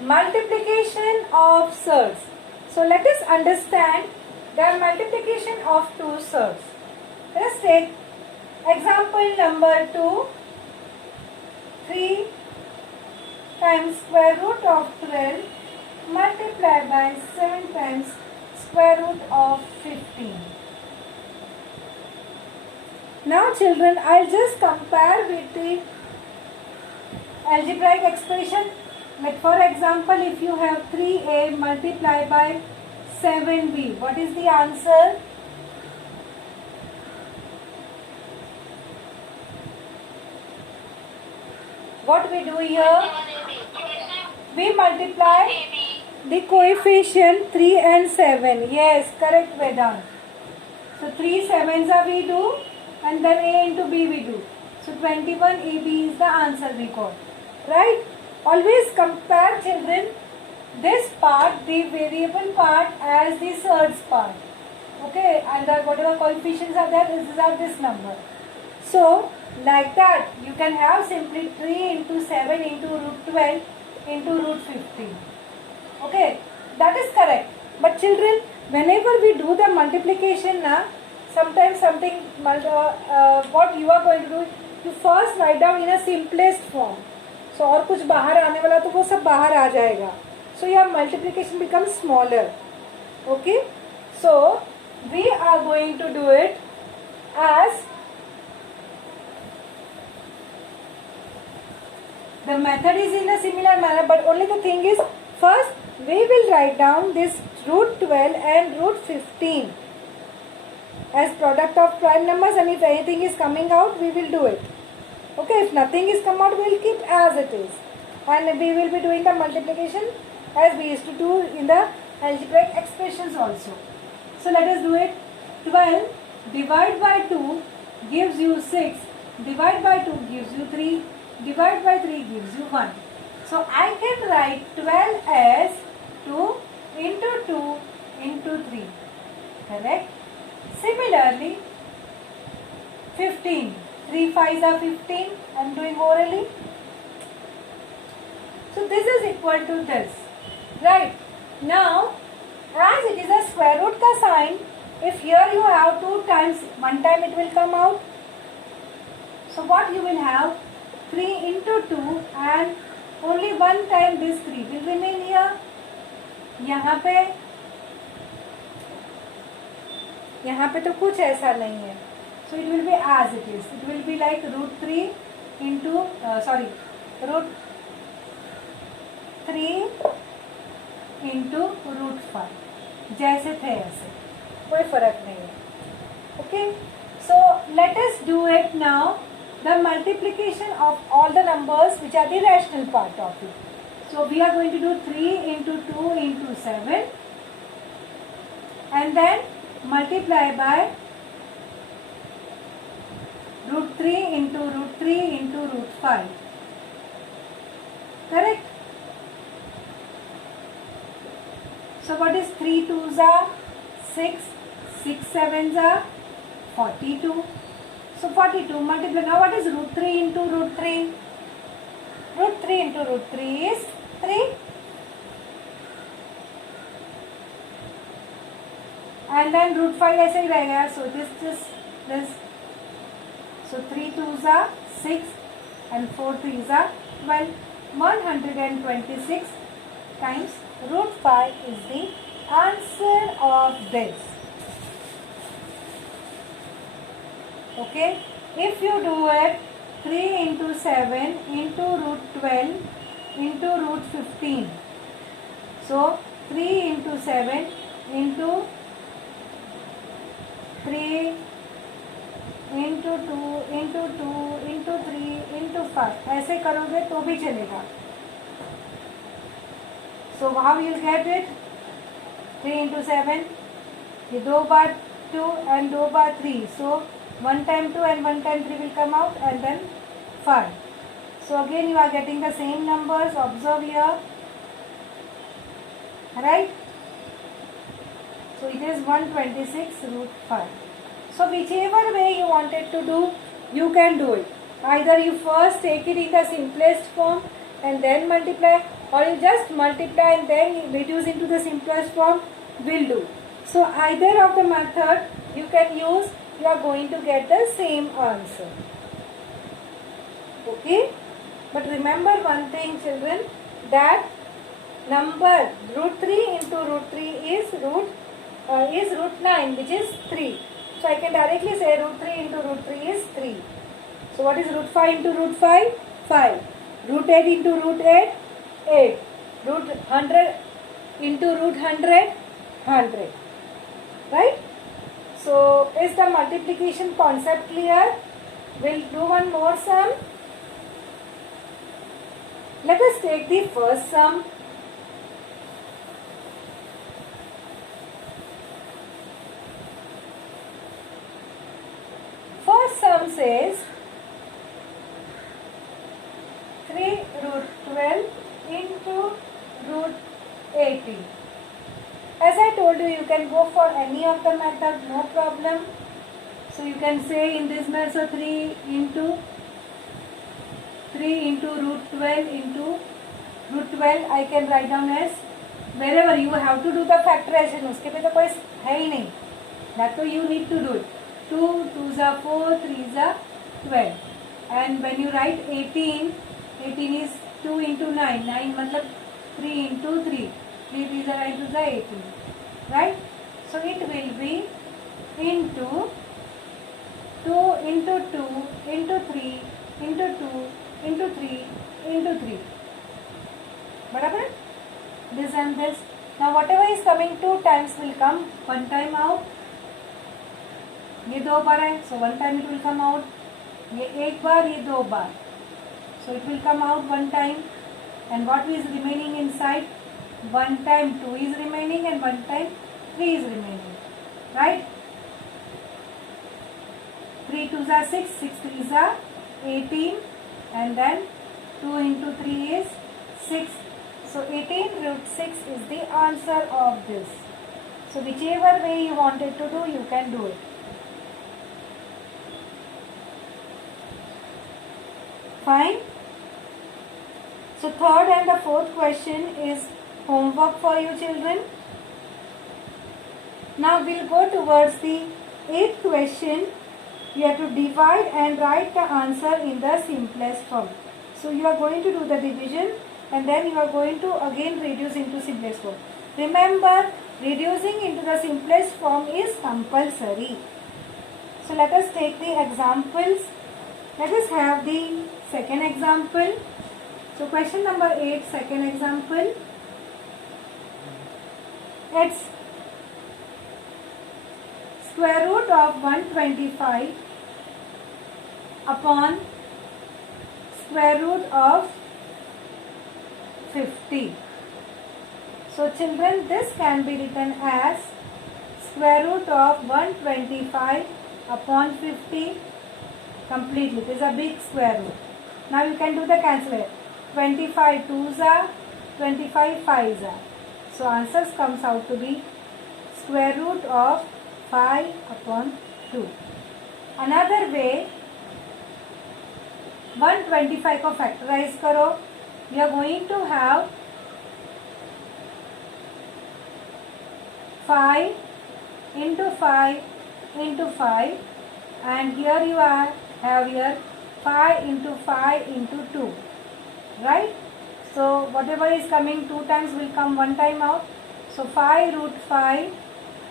multiplication of surds. So let us understand the multiplication of two surds. Let us take example number 2. 3 times square root of 12 multiplied by 7 times square root of 15. Now children, I'll just compare with the algebraic expression. Like for example, if you have 3a multiplied by 7b, what is the answer? What we do here? We multiply the coefficient 3 and 7. Yes, correct Vedant. So 3 sevens are we do and then a into b we do. So 21 ab is the answer we got. Right? Always compare children this part, the variable part as the surds part. Okay, and whatever coefficients are there, these are this number. So like that you can have simply 3 into 7 into root 12 into root 15. Okay, that is correct. But children, whenever we do the multiplication sometimes something what you are going to do, you first write down in a simplest form. So और कुछ बाहर आने वाला तो वो सब बाहर आ जाएगा. So your multiplication becomes smaller. Okay, so we are going to do it as the method is in a similar manner, but only the thing is, first we will write down this root 12 and root 15 as product of prime numbers, and if anything is coming out, we will do it. Okay, if nothing is come out, we will keep as it is, and we will be doing the multiplication as we used to do in the algebraic expressions also. So let us do it. 12 divided by 2 gives you 6, divided by 2 gives you 3, divided by 3 gives you 1. So I can write 12 as 2 into 2 into 3. Correct? Similarly, 15. 3 5s are 15. I am doing orally. So this is equal to this. Right? Now, as it is a square root ka sign, if here you have 2 times, one time it will come out. So what you will have? 3 into 2 and only one time this 3 will remain here. यहाँ पे तो कुछ ऐसा नहीं है. So it will be as it is. It will be like root 3 into root 3 into root 5. जैसे थे ऐसे, कोई फर्क नहीं है. Okay. So let us do it now. The multiplication of all the numbers which are the rational part of it. So we are going to do 3 into 2 into 7 and then multiply by root 3 into root 3 into root 5. Correct? So what is 3 2s are 6, 6 7s are 42. So 42 multiply. Now what is root 3 into root 3? Root 3 into root 3 is 3. And then root 5 ऐसे ही रहेगा. So this. So 3 2s are 6 and 4 3s are 12. 126 times root 5 is the answer of this. Okay, if you do it 3 into 7 into root 12 into root 15. So 3 into 7 into 3 into 2 into 2 into 3 into 5 ऐसे करोगे तो भी चलेगा. So how you will get it? 3 into 7, ये 2 बार 2 and 2 bar 3. So 1 time 2 and 1 time 3 will come out and then 5. So again you are getting the same numbers. Observe here. Right? So it is 126 root 5. So whichever way you wanted to do, you can do it. Either you first take it in the simplest form and then multiply, or you just multiply and then reduce into the simplest form, will do. So either of the method you can use, you are going to get the same answer. Okay, but remember one thing children, that number root 3 into root 3 is root 9, which is 3. So I can directly say root 3 into root 3 is 3. So what is root 5 into root 5? 5. Root 8 into root 8? 8. Root 100 into root 100? 100. Right? So is the multiplication concept clear? We'll do one more sum. Let us take the first sum. First sum says 3 root 12 into root 18. As I told you, you can go for any of the method, no problem. So you can say in this method 3 into root 12 into root 12 I can write down as, wherever you have to do the factorization, उसके पे तो कोई है ही नहीं, that तो you need to do it. 2 2s are 4, 3s are 12, and when you write 18 is 2 into 9, 9 मतलब 3 into 3, 3 3s are 9 2s are 18, right? So it will be into 2 into 2 into 3 into 2 into 3 into 3. बराबर? This and this. Now whatever is coming 2 times will come 1 time out. ये 2 बार है, so 1 time it will come out. ये 1 बार, ये 2 बार, so it will come out 1 time. And what is remaining inside? 1 time 2 is remaining and 1 time 3 is remaining. Right? 3 2s are 6, 6 3s are 18, and then 2 into 3 is 6. So 18 root 6 is the answer of this. So whichever way you wanted to do, you can do it. Fine. So third and the fourth question is homework for you children. Now we'll go towards the eighth question. You have to divide and write the answer in the simplest form. So you are going to do the division and then you are going to again reduce into simplest form. Remember, reducing into the simplest form is compulsory. So let us take the examples. Let us have the second example. So question number 8, second example. It's square root of 125 upon square root of 50. So children, this can be written as square root of 125 upon 50 completely. This is a big square root. Now you can do the cancellation. 25 2s are, 25 5s are. So answers comes out to be square root of 5 upon 2. Another way, 125 को factorize करो. You are going to have 5 into 5 into 5, and here you have here 5 into 5 into 2, right? So whatever is coming 2 times will come 1 time out. So 5 root 5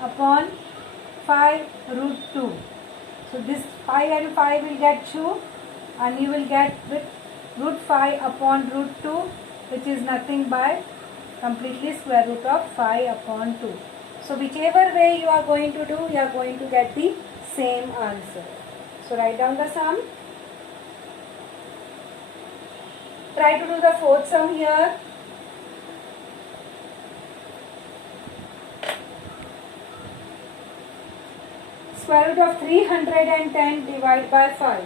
upon 5 root 2. So this 5 and 5 will get 2, and you will get with root 5 upon root 2, which is nothing but completely square root of 5 upon 2. So whichever way you are going to do, you are going to get the same answer. So write down the sum. Try to do the fourth sum here. Square root of 310 divided by 5.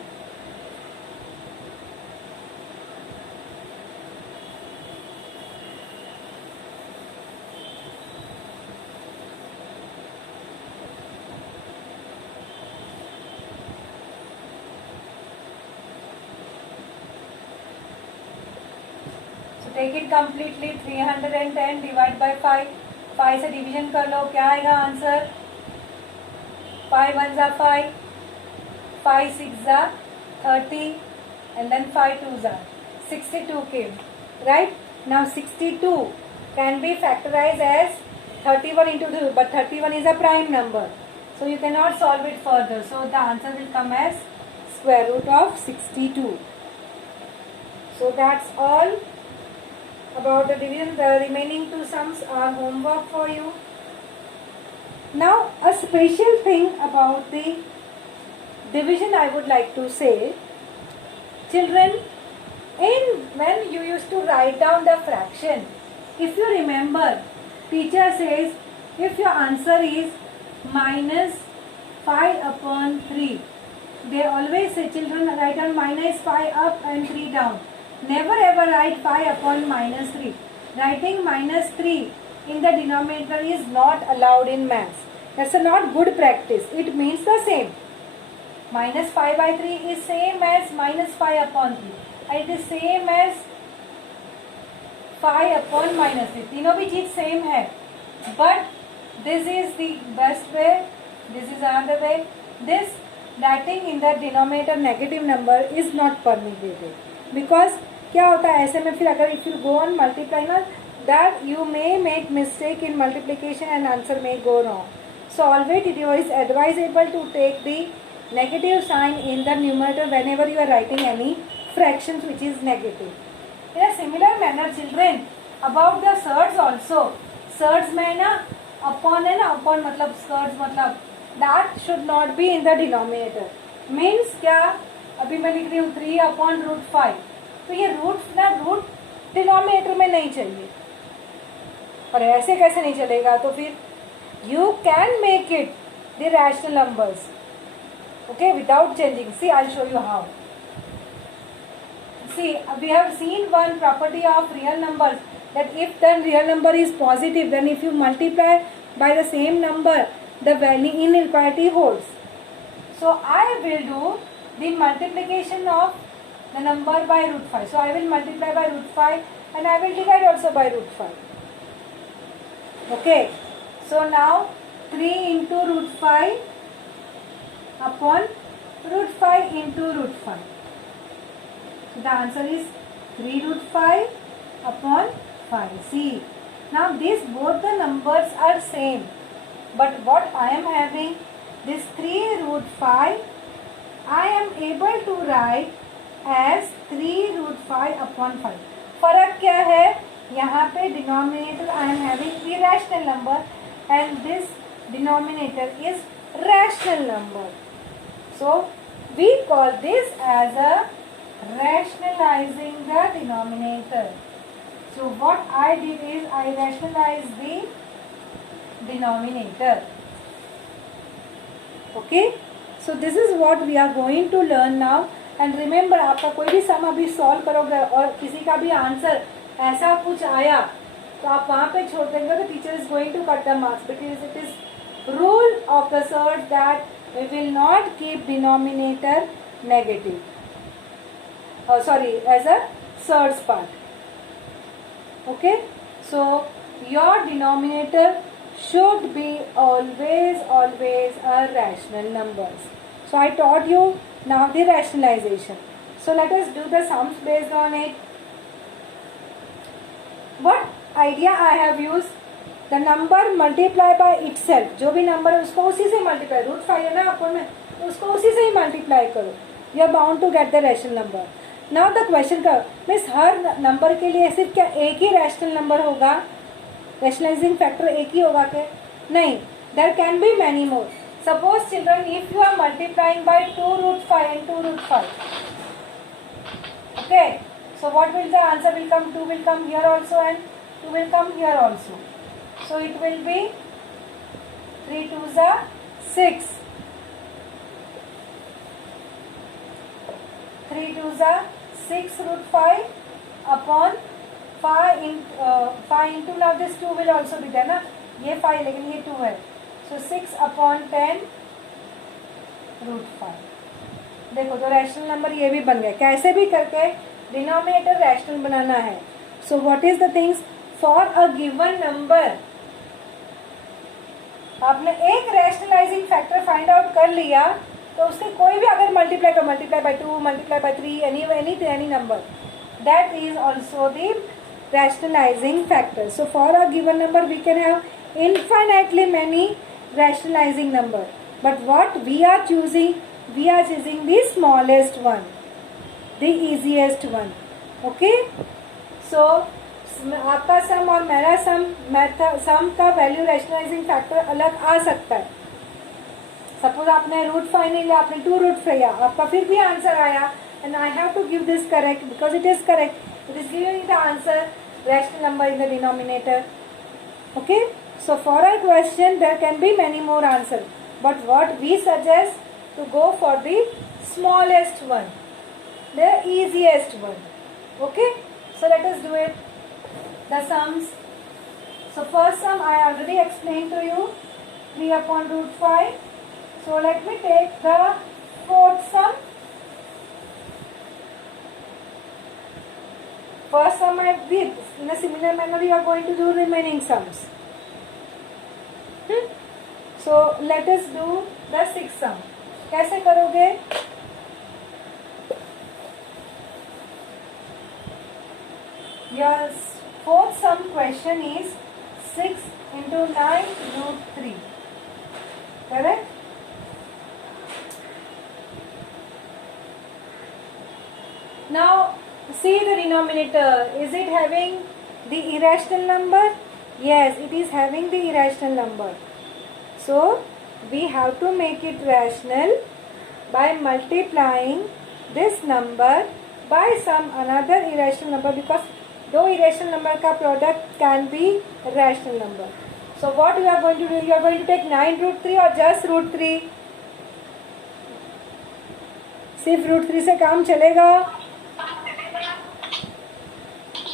Take it completely 310 divide by 5, 5 से division कर लो, क्या आएगा answer? 5 1 जा 5, 5 6 जा 30 and then 5 2 जा 62 came, right? Now 62 can be factorized as 31 into 2, but 31 is a prime number, so you cannot solve it further, so the answer will come as square root of 62. So that's all about the division. The remaining two sums are homework for you. Now a special thing about the division I would like to say, children, when you used to write down the fraction, if you remember, teacher says if your answer is minus 5 upon 3, they always say, children, write down minus 5 up and 3 down. Never ever write 5 upon minus 3. Writing minus 3 in the denominator is not allowed in maths. That's a not good practice. It means the same. Minus 5 by 3 is same as minus 5 upon 3. It is same as 5 upon minus 3. तीनों भी चीज same है. But this is the best way. This is another way. This writing in the denominator negative number is not permitted. Because क्या होता है ऐसे में, फिर अगर if you go on multiply ना, that you may make mistake in multiplication and answer may go wrong. So always it is advisable to take the negative sign in the numerator whenever you are writing any fractions which is negative. In a similar manner, children, about the surds also, surds में ना upon है ना, upon मतलब surds मतलब that should not be in the denominator. Means क्या, अभी मैं लिख रही हूँ 3 upon root 5, तो ये रूट ना रूट डिनोमिनेटर में नहीं चाहिए, और ऐसे कैसे नहीं चलेगा? तो फिर you can make it the rational numbers, okay, without changing. See, I'll show you how. See, we have seen one property of real numbers, that if the real number is positive, then if you multiply by the same number, the value inequality holds. So I will do the multiplication of the number by root 5. So I will multiply by root 5 and I will divide also by root 5. Okay. So now 3 into root 5 upon root 5 into root 5. So the answer is 3 root 5 upon 5. See, now these both the numbers are same, but what I am having, this 3 root 5, I am able to write as 3 root 5 upon 5. फर्क क्या है? यहाँ पे denominator I am having irrational number and this denominator is rational number. So we call this as a rationalizing the denominator. So what I did is I rationalized the denominator. Okay. So this is what we are going to learn now. And remember, आपका कोई भी सम अभी solve करोगे और किसी का भी answer ऐसा कुछ आया तो आप वहाँ पे छोड़ देंगे तो teacher is going to cut the marks, because it is rule of the surd that we will not keep denominator negative, sorry, as a surds part. Okay, so your denominator should be always a rational numbers. So I taught you now the rationalization. So let us do the sums based on it. What idea I have used? The number multiply by itself. जो भी number है उसको उसी से multiply, root 5 है ना अपन में, तो उसको उसी से ही मल्टीप्लाई करो. You are bound to get the rational number. Now the question का मिस हर नंबर के लिए सिर्फ क्या एक ही रैशनल नंबर होगा? रैशनलाइजिंग फैक्टर एक ही होगा क्या? नहीं, there can be many more. Suppose children, if you are multiplying by 2 root 5 and 2 root 5, okay, so what will the answer will come? 2 will come here also and 2 will come here also. So it will be 3 2s are 6. 3 2s are 6 root 5 upon 5 into now this 2 will also be there ना, ये 5 लेकिन ये 2 है, so 6 upon 10 root 5. देखो तो rational number ये भी बन गया. कैसे भी करके डिनोमिनेटर रैशनल बनाना है. So what is the things for a given number? आपने एक रैशनलाइजिंग फैक्टर फाइंड आउट कर लिया तो उससे कोई भी अगर मल्टीप्लाई कर, multiply by 2, multiply by 3, any number, that is also the rationalizing factor. So for a given number we can have infinitely many rationalizing number, but what we are choosing the smallest one, the easiest one. Okay, so आपका सम और मेरा सम का value rationalising factor अलग आ सकता है. Suppose आपने root 5 नहीं लिया, आपने 2 रूट 5 लिया, आपका फिर भी आंसर आया, and I have to give this correct because it is correct. It is giving the answer rational number in the denominator. Okay, so for our question there can be many more answers, but what we suggest to go for the smallest one, the easiest one. Okay, so let us do it. The sums. So first sum I already explained to you, 3 upon root 5. So let me take the fourth sum. First sum I did. In a similar manner you are going to do remaining sums. So let us do the sixth sum. कैसे करोगे? Your fourth sum question is 6 into 9 root 3. Correct? Now see the denominator. Is it having the irrational number? Yes, it is having the irrational number. So we have to make it rational by multiplying this number by some another irrational number, because दो irrational number का product can be rational number. So what you are going to do? You are going to take 9 root 3 or just root 3? सिर्फ root 3 से काम चलेगा?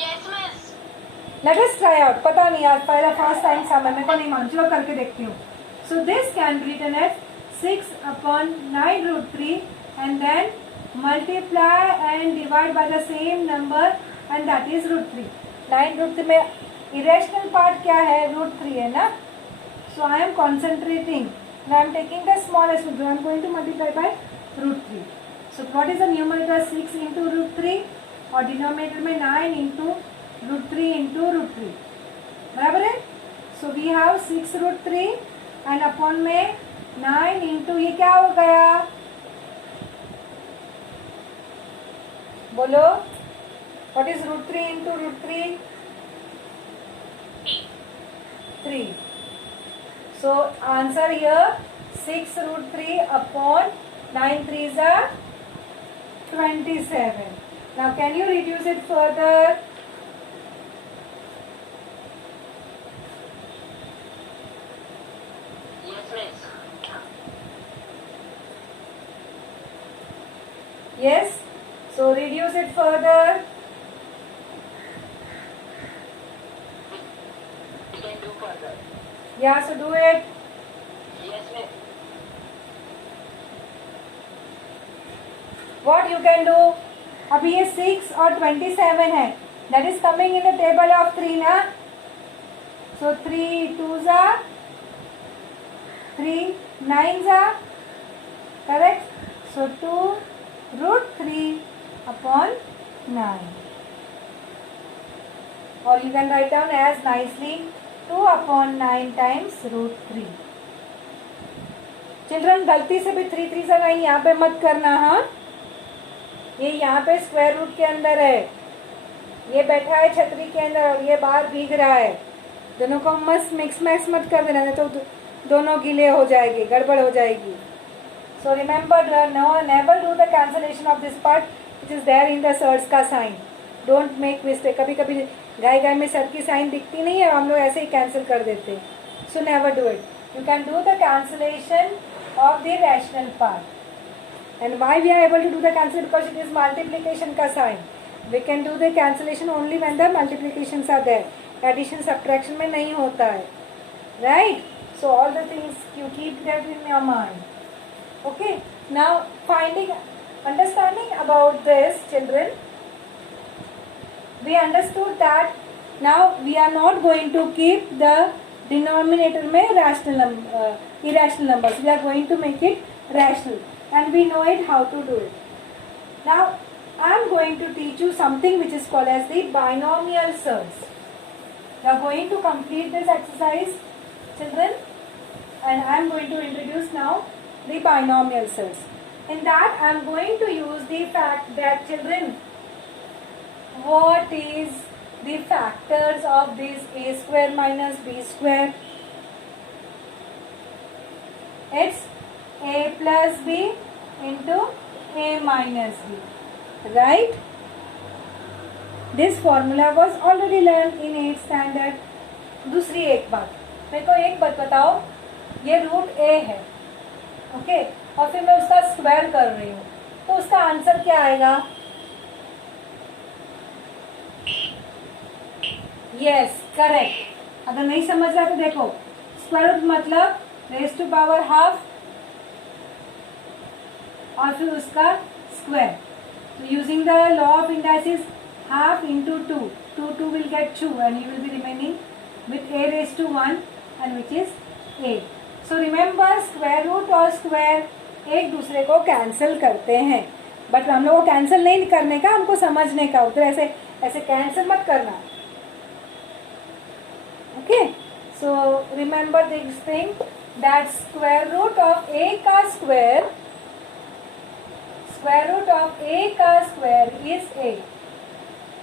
Yes, miss. Let us try out. पता नहीं यार, पहला फर्स्ट टाइम था, मैं को नहीं मान, चलो करके देखती हूँ. So this can be written as 6 upon 9 root 3 and then multiply and divide by the same number and that is root 3. 9 root 3 में irrational part क्या है? root 3 है ना. So I am concentrating. Now I am taking the smallest root. I am going to multiply by root 3. So what is the numerator? 6 into root 3 और denominator में 9 into root 3 into root 3. बराबर है? So we have 6 root 3 and upon में 9 into ये क्या हो गया? बोलो. What is root 3 into root 3? 3. So answer here 6 root 3 upon 9 3s are 27. Now can you reduce it further? Yes, miss. Yes. So reduce it further. We can do further. Yeah, so do it. Yes, miss. What you can do? अभी ये 6 और 27 है. That is coming in the table of 3 ना. So 3 2s are 3 9s are correct. So 2 root 3 upon 9. Or you can write down as nicely 2 upon 9 times root 3. Children गलती से भी 3 3 से 9 यहाँ पे मत करना. हाँ, ये यहाँ पे स्क्वायर रूट के अंदर है, ये बैठा है छतरी के अंदर और ये बाहर भीग रहा है. दोनों को मस्त मिक्स मैक्स मत कर देना, नहीं तो दोनों गीले हो जाएंगे, गड़बड़ हो जाएगी. So remember never do the cancellation of this part which is there in the surds का साइन. Don't make mistake. कभी कभी गाय गाय में सर की साइन दिखती नहीं है, हम लोग ऐसे ही कैंसिल कर देते. So never do it. You can do the cancellation of the rational part. And why we are able to do the cancellation? Because it is multiplication ka sign. We can do the cancellation only when the multiplications are there. Addition subtraction में नहीं होता है. Right? So all the things you keep that in your mind. Okay? Now understanding about this, children. we understood that now we are not going to keep the denominator में irrational numbers. We are going to make it rational, and we know it how to do it. Now I am going to teach you something which is called as the binomial surds. We are going to complete this exercise, children, and I am going to introduce now the binomial surds. In that I am going to use the fact that, children, what is the factors of this a square minus b square? It's a plus b into a minus b, right? This formula was already learned in 8th standard. दूसरी एक बात, मेरे को एक बात बताओ, ये root a है, ओके, और फिर मैं उसका स्क्वायर कर रही हूँ, तो उसका आंसर क्या आएगा? Yes, correct. अगर नहीं समझ रहा तो देखो, स्क्वायर रूट मतलब रेज टू पावर हाफ और फिर उसका स्क्वायर. तो using the law of indices, half into 2, 2 will get 2 and you will be remaining with a raised to 1 and which is a. So remember, square root और square एक दूसरे को cancel करते हैं, बट हम लोग को कैंसिल नहीं करने का, हमको समझने का. उधर ऐसे ऐसे कैंसिल मत करना. Okay, so remember this thing that square root of a का square, square root of a का स्क्वायर इज a.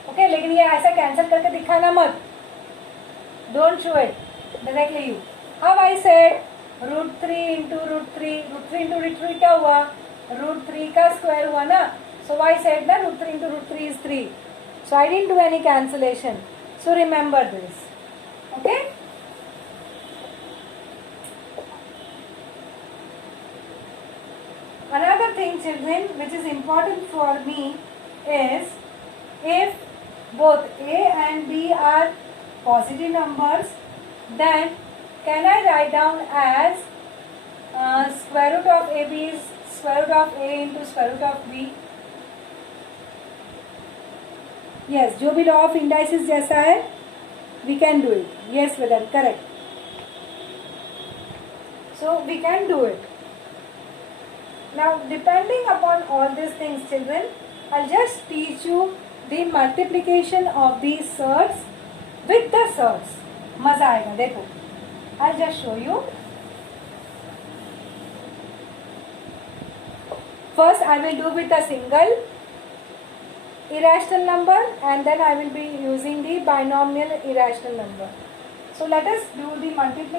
ओके, लेकिन ये ऐसा कैंसिल करके दिखाना मत. Don't show it directly. You how I said √3 into √3, √3 into √3 क्या हुआ? √3 का स्क्वायर हुआ ना. सो आई सेड ना √3 into √3 is 3. So I didn't do any cancellation. So remember this. Okay, another thing, children, which is important for me is, if both a and b are positive numbers, then can I write down as square root of ab is square root of a into square root of b? Yes, जो भी law of indices जैसा है, we can do it. Yes, Vedant, correct. So we can do it. Now, depending upon all these things, children, I'll just teach you the multiplication of these surds with the surds. मजा आएगा. देखो, I'll just show you. First, I will do with a single irrational number, and then I will be using the binomial irrational number. So let us do the multiplication.